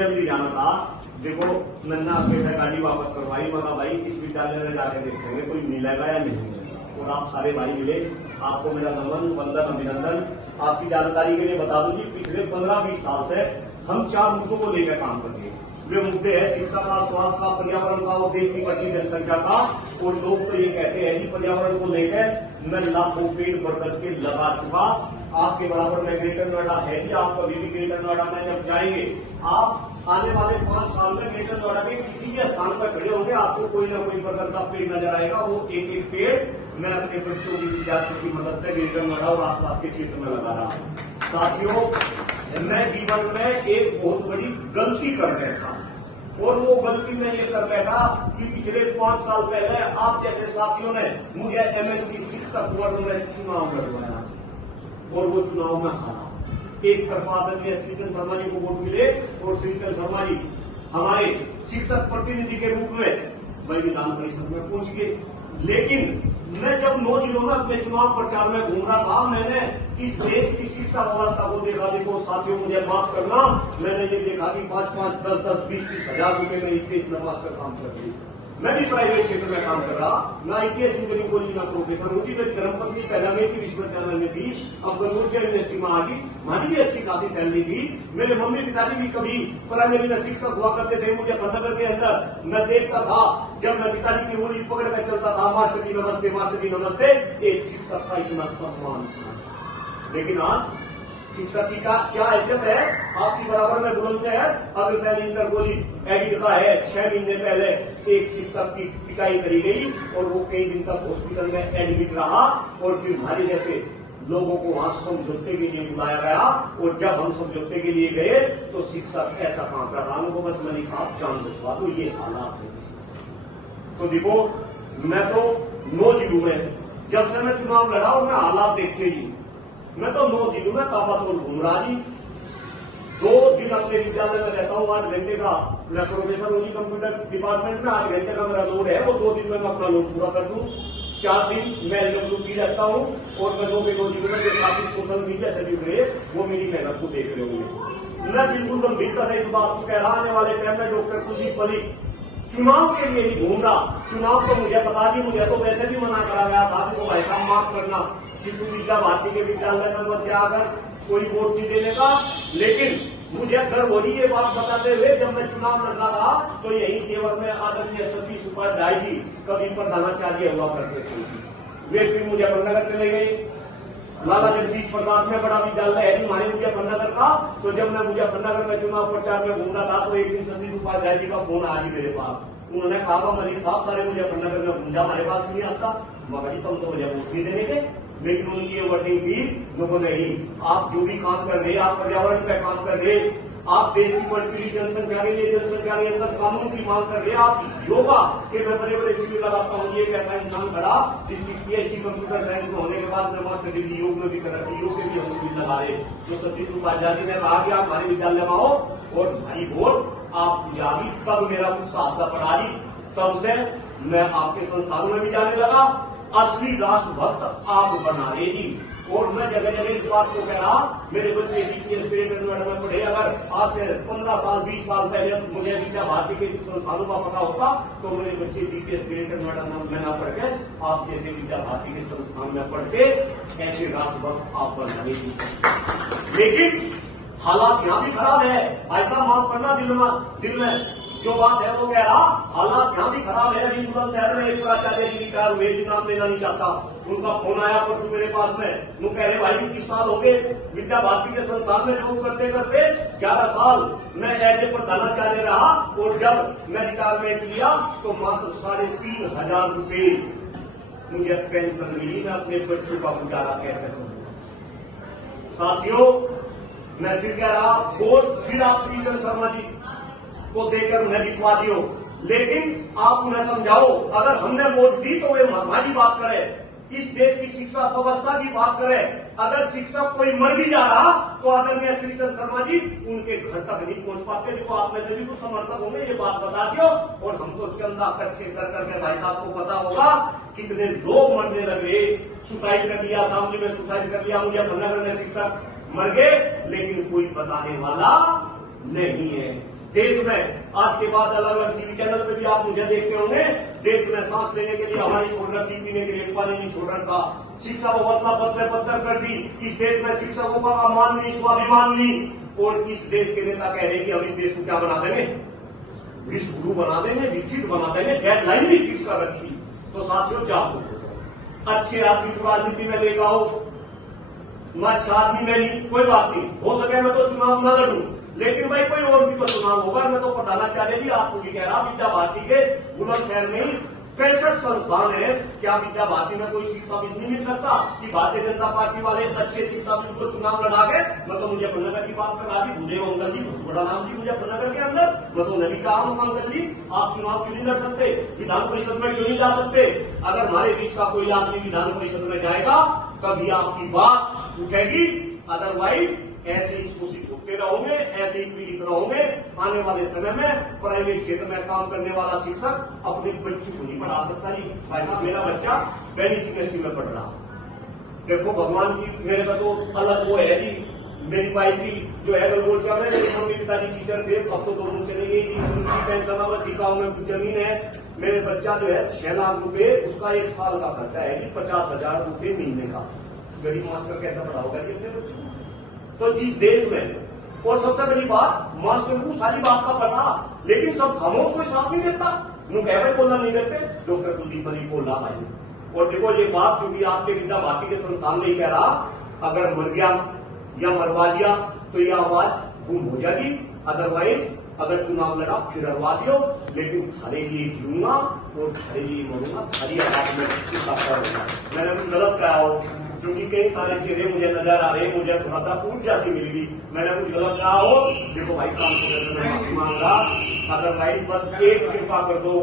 जल्दी जाना था। देखो नन्ना पैसा गाड़ी वापस करवाई, मगर भाई इस विद्यालय में जाकर देखेंगे कोई मिलेगा या नहीं मिलेगा। और आप सारे भाई मिले, आपको मेरा नमन वंदन अभिनंदन। आपकी जानकारी के लिए बता दूं कि पिछले 15-20 साल से हम 4 मुद्दों को लेकर काम करते हैं। वे मुद्दे हैं शिक्षा का, स्वास्थ्य का, पर्यावरण का और देश की बढ़ती जनसंख्या का। और लोग तो ये कहते हैं कि पर्यावरण को लेकर मैं लाखों पेड़ बरगद के लगा चुका। आपके बराबर में ग्रेटर नोएडा है कि आप कभी भी ग्रेटर नोएडा में जब जाएंगे, आप आने वाले 5 साल में ग्रेटर नोएडा के किसी भी स्थान पर खड़े होंगे, आपको कोई ना कोई बरगद का पेड़ नजर आएगा। वो एक पेड़ मैं अपने बच्चों की विद्यार्थियों की मदद से ग्रेटर नोएडा और आसपास के क्षेत्र में लगा रहा हूँ। साथियों, मैं जीवन में एक बहुत बड़ी गलती कर रहा था, और वो गलती में ये कर बैठा कि पिछले 5 साल पहले आप जैसे साथियों ने मुझे एमएनसी शिक्षक वर्ग में चुनाव लड़वाया और वो चुनाव में हारा। एक तरफा आदरणीय श्रीचंद शर्मा जी को वोट मिले और श्रीचंद शर्मा जी हमारे शिक्षक प्रतिनिधि के रूप में वही विधान परिषद में पहुंच गए। लेकिन मैं जब 9 जिलों में अपने चुनाव प्रचार में घूम रहा था, मैंने इस देश की शिक्षा व्यवस्था को देखा। देखो साथियों, मुझे माफ करना, मैंने ये देखा कि 5-5, 10-10, 20-20 हजार रुपए में इस देश में मास्टर काम कर रही। मैं भी प्राइवेट क्षेत्र में काम कर रहा, मैं IKS इंजीनियरिंग कॉलेज में प्रोफेसर हूँ। मेरी धर्मपत्नी पहला मेरी विश्वविद्यालय में थी, अब गंगोत्रिया यूनिवर्सिटी में आ गई। वहां भी अच्छी खासी सैलरी थी। मेरे मम्मी पिताजी भी कभी प्राइमरी में शिक्षक हुआ करते थे। मुझे पंतनगर के अंदर मैं देखता था, जब मैं पिताजी की उंगली पकड़ कर चलता था, मास्टर जी नमस्ते, मास्टर जी नमस्ते, एक शिक्षक का इतना सम्मान था। लेकिन आज शिक्षक की क्या हैसियत है? आपकी बराबर में Bulandshahr Agrasen inter college edit का है। 6 महीने पहले एक शिक्षक की पिटाई करी गई और वो कई दिन तक हॉस्पिटल में एडमिट रहा। और फिर हमारे जैसे लोगों को वहां समझौते के लिए बुलाया गया, और जब हम समझौते के लिए गए तो शिक्षक ऐसा काम कर रहा को बस मलिक साहब जान बचवा दो। ये हालात है। तो देखो, मैं तो 9 जिलों में जब से मैं चुनाव लड़ा और मैं हालात देखते ही, मैं तो 9 जिलों में ताबड़तोड़ घूम रहा जी। 2 दिन अपने विद्यालय में रहता हूँ। 8 घंटे का मैं प्रोफेसर हूँ कंप्यूटर डिपार्टमेंट में। 8 घंटे का मेरा लोड है, वो 2 दिन में मैं अपना लोड पूरा कर दूं। 4 दिन मैं LWP रहता हूँ, और मैं 2 जिलों में जो काफी सोशल मीडिया से जुड़े वो मेरी मेहनत को देख रहे होंगे। मैं बिल्कुल गंभीरता से इस बात को कह रहा, आने वाले टाइम में डॉक्टर कुलदीप पलिक चुनाव के लिए नहीं घूम रहा। चुनाव तो मुझे पता नहीं, मुझे तो वैसे भी मना करा गया था कि भाई साहब माफ करना कि तू विद्या भारती के विद्यालय में मत जाकर कोई वोट नहीं देने का। लेकिन मुझे गर्व हो रही है बात बताते हुए, जब मैं चुनाव लड़ रहा था तो यही जेवर में आदरणीय सतीश उपाध्याय जी कभी प्रधानाचार्य हुआ करते थे। वे फिर मुजफ्फरनगर चले गए। लाला जगदीश प्रसाद में बड़ा विद्यालय है हमारे मुजफ्फरनगर का। तो जब मैं मुजफ्फरनगर में चुनाव प्रचार में घूम रहा था तो एक दिन सतीश उपाध्याय जी का फोन आ गया मेरे पास। उन्होंने कहा, मलिक साहब सारे मुजफ्फरनगर में घूम जा, हमारे पास नहीं आता। मगर जी तुम तो मुझे वोट नहीं देने के। लेकिन उनकी ये वर्डिंग थी, लोगों नहीं, आप जो भी काम कर रहे, आप पर्यावरण पे काम कर रहे, आप देश की बढ़ती हुई जनसंख्या के लिए जनसंख्या के अंदर कानून की मांग कर रहे, आप योगा के मैं बड़े बड़े शिविर लगाता हूँ। ये एक ऐसा इंसान खड़ा जिसकी PhD कंप्यूटर साइंस में होने के बाद मैं मास्टर डिग्री योग में भी कर रखी, योग के लिए हम शिविर लगा रहे। तो सचिन उपाध्याय जी ने कहा कि आप हमारे विद्यालय में आओ और भाई वोट आप जागी। तब मेरा उत्साह बढ़ा दी। तब से मैं आपके संस्थानों में भी जाने लगा। असली राष्ट्रभक्त आप बना रहे जी। और मैं जगह जगह इस बात को कह रहा, मेरे बच्चे DPS ग्रेटर नोएडा में पढ़े। अगर आज से 15 साल 20 साल पहले मुझे विद्या भारती के संस्थानों का पता होता तो मेरे बच्चे DPS ग्रेटर नोएडा में ना पढ़ के आप जैसे विद्या भारती के संस्थान में पढ़ के ऐसे राष्ट्रभक्त आप बना रहे जी। लेकिन हालात यहाँ भी खराब है। ऐसा माफ करना, दिल में जो बात है वो कह रहा, हालात यहाँ भी खराब है। अभी बुलंदशहर में एक प्राचार्य जी रिटायर हुए, जी नाम लेना नहीं चाहता। उनका फोन आया परसों मेरे पास में, वो कह रहे भाई 21 साल हो गए विद्या भारती के संस्थान में जॉब करते करते। 11 साल मैं एज ए प्रधानाचार्य रहा, और जब मैं रिटायरमेंट लिया तो मात्र 3,500 रुपए मुझे पेंशन मिली। मैं अपने बच्चों का गुजारा कैसे करूँ? साथियों, मैं फिर कह रहा, वोट फिर आप श्रीचंद शर्मा जी को देकर उन्हें जितवा दियो। लेकिन आप उन्हें समझाओ, अगर हमने वोट दी तो वे हमारी बात करें, इस देश की शिक्षा व्यवस्था की बात करें। अगर शिक्षक कोई मर भी जा रहा तो आदरणीय श्रीचंद शर्मा जी उनके घर तक नहीं पहुंच पाते। देखो आप में से भी कुछ समर्थक होंगे, ये बात बता दियो। और हम तो चंदा इकट्ठे कर करके, भाई साहब को पता होगा कितने लोग मरने लगे। सुसाइड कर लिया, शामली में सुसाइड कर लिया, मुजफ्फरनगर में शिक्षक मर गए, लेकिन कोई बताने वाला नहीं है। देश में आज के बाद अलग अलग टीवी चैनल पे भी आप मुझे देखते होंगे, देश में सांस लेने के लिए हवा नहीं छोड़ रखी, पीने के लिए पानी नहीं छोड़ रखा, शिक्षा व्यवस्था पद से बदतर कर दी, इस देश में शिक्षकों का मान नहीं, स्वाभिमान नहीं, और इस देश के नेता कह रहे हैं कि हम इस देश को क्या बना देंगे, विश्व गुरु बना देंगे, विकसित बना देंगे, डेडलाइन भी फिक्स कर रखी। तो साथियों जागरूक हो, अच्छे आदमी को राजनीति में लेकर आओ, मैं अच्छा आदमी में नहीं, कोई बात नहीं, हो सके मैं तो चुनाव न लड़ूं, लेकिन भाई कोई और भी तो चुनाव होगा। मैं तो प्रधानाचार्य जी आपको भी कह रहा, विद्या भारती के बुलंदशहर में 65 संस्थान है, क्या विद्या भारती में कोई शिक्षाविद नहीं मिल सकता कि भारतीय जनता पार्टी वाले अच्छे शिक्षाविद को चुनाव लड़ा के? मैं तो मुजफ्फरनगर की बात कर रहा थी, भूदेव अंकल जी बहुत बड़ा नाम जी मुजफ्फरनगर के अंदर, मैं तो नबी का आम अंकल जी आप चुनाव क्यों नहीं लड़ सकते, विधान परिषद में क्यों नहीं जा सकते? अगर हमारे बीच का कोई आदमी विधान परिषद में जाएगा तभी आपकी बात उठेगी, अदरवाइज ऐसे ही शोषित होते रहोगे, ऐसे ही पीड़ित रहोगे। आने वाले समय में प्राइवेट क्षेत्र में काम करने वाला शिक्षक अपने बच्चों को नहीं पढ़ा सकता। जी भाई साहब, मेरा बच्चा पहली केमिस्ट्री में पढ़ रहा, देखो भगवान की मेरे में तो अलग वो है जी। मेरी वाइफ भी जो है रोड चल रहे, मेरे मम्मी पिताजी टीचर थे, अब तो दोनों चले गई जी, उनकी पेंशन अवधि गाँव में कुछ जमीन है। मेरे बच्चा जो है 6 लाख रुपए उसका 1 साल का खर्चा है जी, 50,000 रुपए महीने का। गरीब मास्टर कैसा पढ़ाओगा जी अपने बच्चों? तो जिस देश में, और सबसे बड़ी बात, मास्टर को सारी बात का पता, लेकिन सब खामोश कोई साथ नहीं देता, लोग कह बोलना नहीं देते। डॉक्टर कुलदीप मलिक बोल रहा भाई, और देखो ये बात जो भी आपके विद्या भारती के संस्थान में ही कह रहा, अगर मर गया या मरवा दिया तो ये आवाज गुम हो जाएगी, अदरवाइज अगर चुनाव लड़ा फिर हरवा दियो, लेकिन थारे लिए जीऊंगा और थारे लिए मरूंगा, थारी आवाज में मैंने कुछ गलत कहा हो, क्योंकि कई सारे चेहरे मुझे नजर आ रहे हैं, मुझे थोड़ा सा ऊर्जा सी मिल गई, मैंने कुछ गलत कहा हो, देखो भाई काम मैं माफी मांग रहा, अदरवाइज बस एक कृपा कर दो,